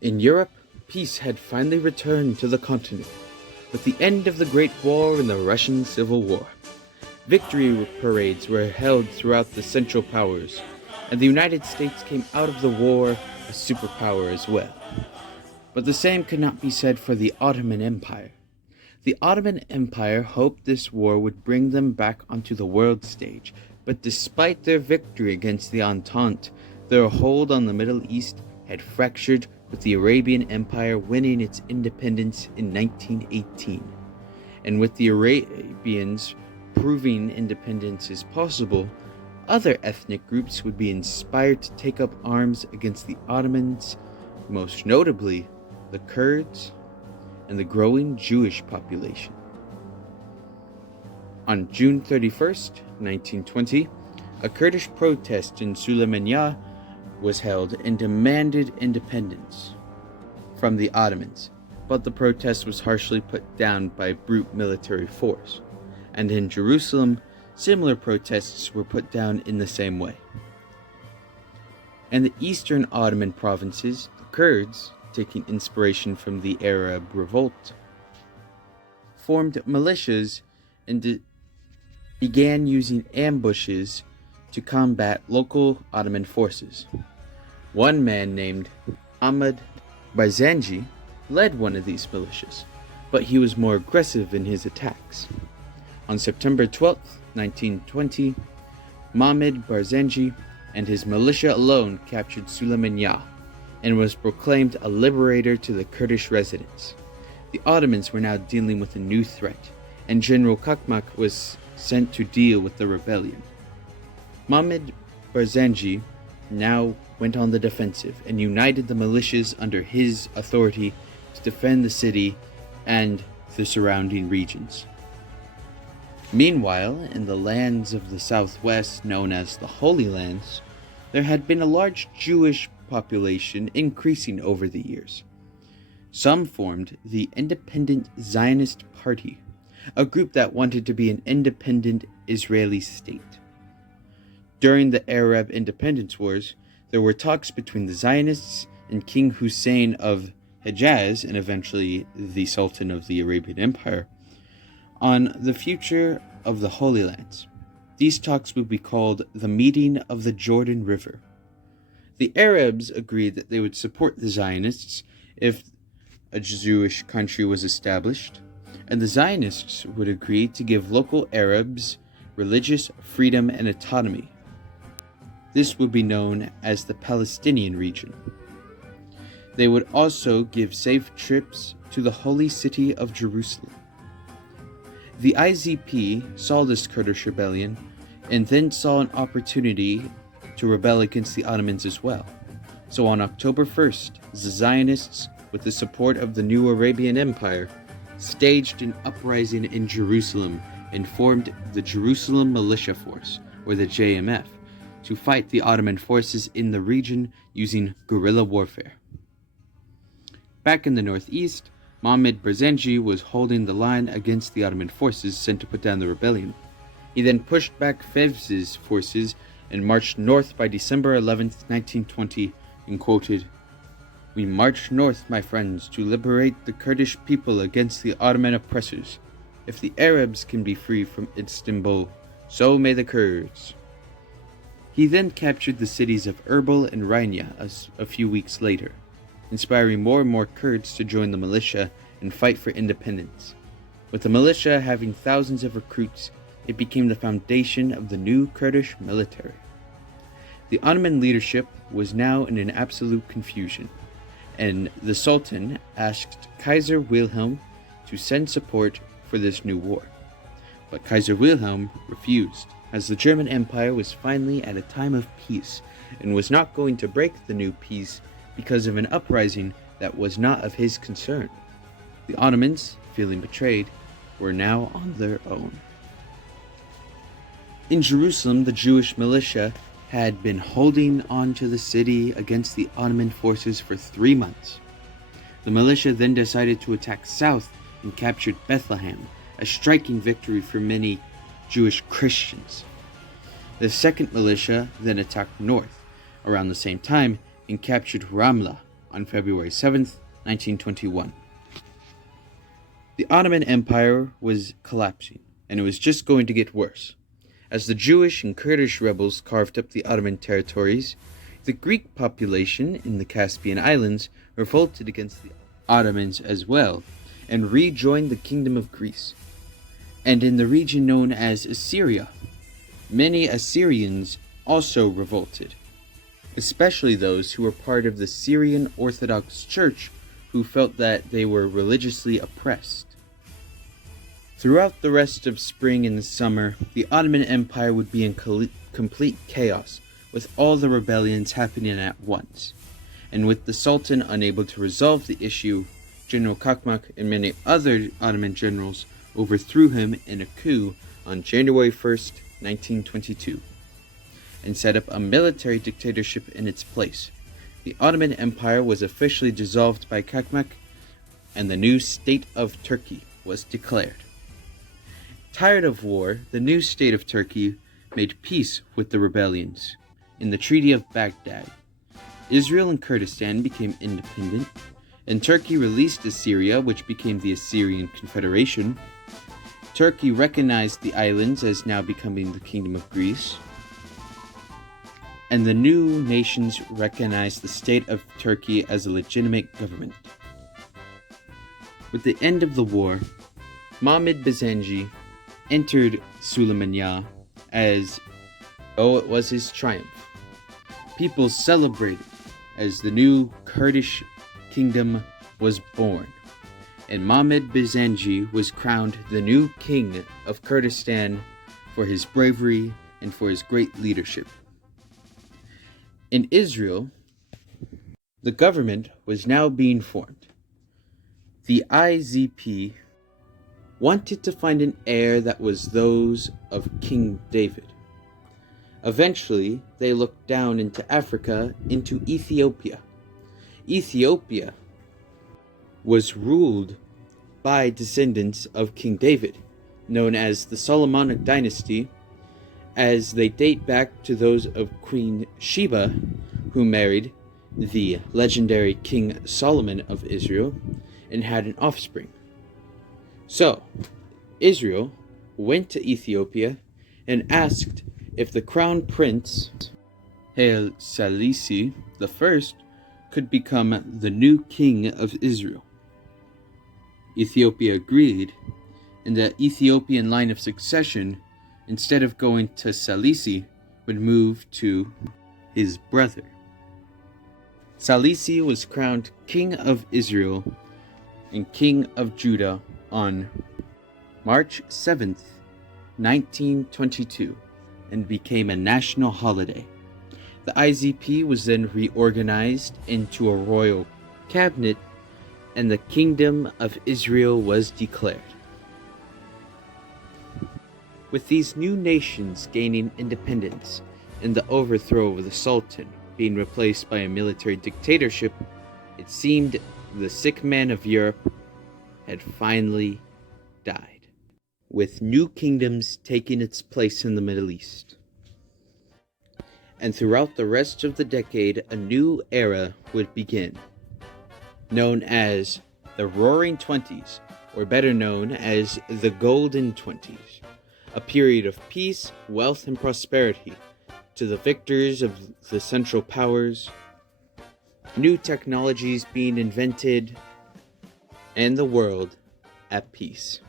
In Europe, peace had finally returned to the continent with the end of the Great War and the Russian Civil War. Victory parades were held throughout the Central Powers, and the United States came out of the war a superpower as well. But the same could not be said for the Ottoman Empire. The Ottoman Empire hoped this war would bring them back onto the world stage, but despite their victory against the Entente, their hold on the Middle East had fractured, with the Arabian Empire winning its independence in 1918. And with the Arabians proving independence is possible, other ethnic groups would be inspired to take up arms against the Ottomans, most notably the Kurds and the growing Jewish population. On June 31st, 1920, a Kurdish protest in Sulaimaniye was held and demanded independence from the Ottomans, but the protest was harshly put down by brute military force, and in Jerusalem, similar protests were put down in the same way. In the eastern Ottoman provinces, the Kurds, taking inspiration from the Arab revolt, formed militias and began using ambushes to combat local Ottoman forces. One man named Ahmad Barzanji led one of these militias, but he was more aggressive in his attacks. On September 12, 1920, Mahmud Barzanji and his militia alone captured Sulaimaniye and was proclaimed a liberator to the Kurdish residents. The Ottomans were now dealing with a new threat, and General Kakmak was sent to deal with the rebellion. Mahmud Barzanji now went on the defensive and united the militias under his authority to defend the city and the surrounding regions. Meanwhile, in the lands of the southwest known as the Holy Lands, there had been a large Jewish population increasing over the years. Some formed the Independent Zionist Party, a group that wanted to be an independent Israeli state. During the Arab independence wars, there were talks between the Zionists and King Hussein of Hejaz, and eventually the Sultan of the Arabian Empire, on the future of the Holy Lands. These talks would be called the Meeting of the Jordan River. The Arabs agreed that they would support the Zionists if a Jewish country was established, and the Zionists would agree to give local Arabs religious freedom and autonomy. This would be known as the Palestinian region. They would also give safe trips to the holy city of Jerusalem. The IZP saw this Kurdish rebellion and then saw an opportunity to rebel against the Ottomans as well. So on October 1st, the Zionists, with the support of the new Arabian Empire, staged an uprising in Jerusalem and formed the Jerusalem Militia Force, or the JMF, to fight the Ottoman forces in the region using guerrilla warfare. Back in the northeast, Mahmud Barzanji was holding the line against the Ottoman forces sent to put down the rebellion. He then pushed back Fevzi's forces and marched north by December 11, 1920, and quoted, "We march north, my friends, to liberate the Kurdish people against the Ottoman oppressors. If the Arabs can be free from Istanbul, so may the Kurds." He then captured the cities of Erbil and Rania a few weeks later, inspiring more and more Kurds to join the militia and fight for independence. With the militia having thousands of recruits, it became the foundation of the new Kurdish military. The Ottoman leadership was now in an absolute confusion, and the Sultan asked Kaiser Wilhelm to send support for this new war. But Kaiser Wilhelm refused, as the German Empire was finally at a time of peace and was not going to break the new peace because of an uprising that was not of his concern. The Ottomans, feeling betrayed, were now on their own. In Jerusalem, the Jewish militia had been holding on to the city against the Ottoman forces for 3 months. The militia then decided to attack south and captured Bethlehem, a striking victory for many Jewish Christians. The second militia then attacked north around the same time and captured Ramla, on February 7th, 1921. The Ottoman Empire was collapsing, and it was just going to get worse. As the Jewish and Kurdish rebels carved up the Ottoman territories, the Greek population in the Caspian Islands revolted against the Ottomans as well, and rejoined the Kingdom of Greece. And in the region known as Assyria, many Assyrians also revolted, especially those who were part of the Syrian Orthodox Church who felt that they were religiously oppressed. Throughout the rest of spring and summer, the Ottoman Empire would be in complete chaos, with all the rebellions happening at once. And with the Sultan unable to resolve the issue, General Kakmak and many other Ottoman generals overthrew him in a coup on January 1st, 1922, and set up a military dictatorship in its place. The Ottoman Empire was officially dissolved by Kakmak, and the new state of Turkey was declared. Tired of war, the new state of Turkey made peace with the rebellions. In the Treaty of Baghdad, Israel and Kurdistan became independent, and Turkey released Assyria, which became the Assyrian Confederation. Turkey recognized the islands as now becoming the Kingdom of Greece, and the new nations recognized the state of Turkey as a legitimate government. With the end of the war, Mahmud Bazanji entered Sulaymaniyah as though it was his triumph. People celebrated as the new Kurdish kingdom was born, and Mahmud Bazanji was crowned the new king of Kurdistan for his bravery and for his great leadership. In Israel, the government was now being formed. The IZP wanted to find an heir that was those of King David. Eventually, they looked down into Africa, into Ethiopia. Ethiopia was ruled by descendants of King David, known as the Solomonic dynasty, as they date back to those of Queen Sheba, who married the legendary King Solomon of Israel and had an offspring. So, Israel went to Ethiopia and asked if the crown prince, Haile Selassie I, could become the new king of Israel. Ethiopia agreed, and the Ethiopian line of succession, instead of going to Selassie, would move to his brother. Selassie was crowned king of Israel and king of Judah on March 7th, 1922, and became a national holiday. The IZP was then reorganized into a royal cabinet, and the Kingdom of Israel was declared. With these new nations gaining independence and the overthrow of the Sultan being replaced by a military dictatorship, it seemed the sick man of Europe had finally died, with new kingdoms taking its place in the Middle East. And throughout the rest of the decade, a new era would begin, known as the Roaring Twenties, or better known as the Golden Twenties, a period of peace, wealth, and prosperity to the victors of the Central Powers, new technologies being invented, and the world at peace.